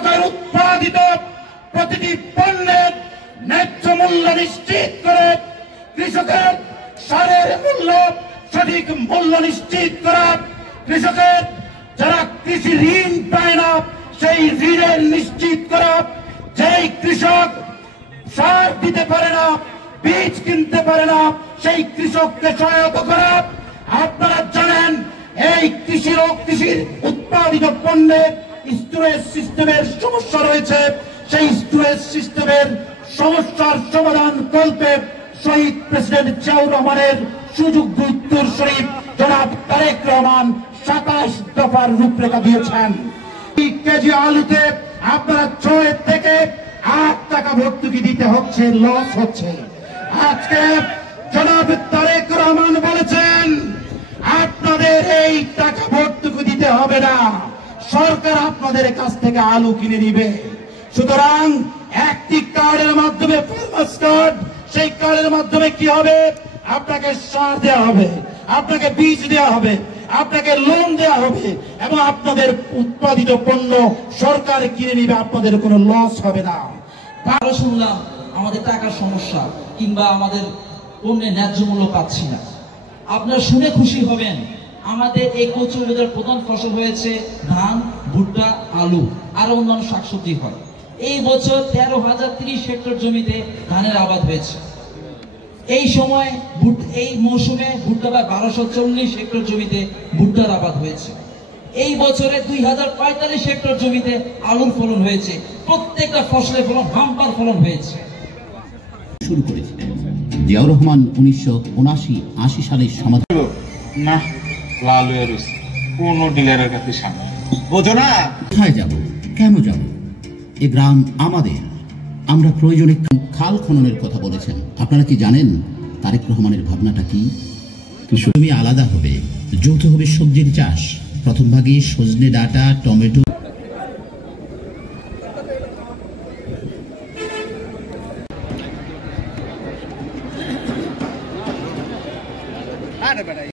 কৃষকের উৎপাদিত প্রতিটি পণ্যের ন্যায্য মূল্য নিশ্চিত করে, কৃষকের সারের মূল্য সঠিক মূল্য নিশ্চিত করা, কৃষকের যারা কৃষি ঋণ পায় না সেই ঋণের নিশ্চিত করা, যেই কৃষক সার দিতে পারে না, বীজ কিনতে পারে না, সেই কৃষককে সহায়তা করা। আপনারা জানেন এই কৃষির উৎপাদিত পণ্যের স্টোরেজ সিস্টেমের সমস্যা রয়েছে। সেই স্টোরেজ সিস্টেমের সমস্যার সমাধান করতে শহীদ প্রেসিডেন্ট জিয়াউর রহমানের সুযোগ্য উত্তরসূরি জনাব তারেক রহমান 27 দফার রূপরেখা দিয়েছেন। কেজি আলুতে আপনারা 6 থেকে 8 টাকা ভর্তুকি দিতে হচ্ছে, লস হচ্ছে। আজকে জনাব তারেক রহমান বলেছেন আপনাদের এই টাকা ভর্তুকি দিতে হবে না, সরকার আপনাদের কাছ থেকে আলু কিনে নিবে। সুতরাং একটি কার্ডের মাধ্যমে, ফার্মার্স কার্ড, সেই কার্ডের মাধ্যমে কি হবে, আপনাকে সার দেওয়া হবে, আপনাকে বীজ দেওয়া হবে, আপনাকে লোন দেওয়া হবে এবং আপনাদের উৎপাদিত পণ্য সরকার কিনে নিবে, আপনাদের কোনো লস হবে না। আরো শুনলাম আমাদের টাকার সমস্যা কিংবা আমাদের পণ্যের ন্যায্য মূল্য পাচ্ছি না। আপনারা শুনে খুশি হবেন, আমাদের এই কচু উপজেলার প্রধান ফসল হয়েছে ধান, ভুট্টা, আলু, আরো অন্যান্য শাকসবজি হয়। এই বছর 13,030 হেক্টর জমিতে ধানের আবাদ হয়েছে। এই সময় এই মৌসুমে ভুট্টা বা 1240 হেক্টর জমিতে ভুট্টার আবাদ হয়েছে। এই বছরে 2045 হেক্টর জমিতে আলুর ফলন হয়েছে। প্রত্যেকটা ফসলের ফলন বাম্পার ফলন হয়েছে। শুরু করেছিলেন জিয়াউর রহমান 1979-80 সালের সমাধান না লাল হয়ে রয়েছে, কোন ডিলারের কাছে সামনে বোঝো না। কোথায় যাব, কেন যাব, এ গ্রাম আমাদের, আমরা প্রয়োজনে খাল খননের কথা বলেছেন। আপনারা কি জানেন তারেক রহমানের ভাবনাটা কি? জমি আলাদা হবে, যৌথ হবে সবজির চাষ। প্রথম ভাগে সজনে ডাঁটা, টমেটো, আরে বেটা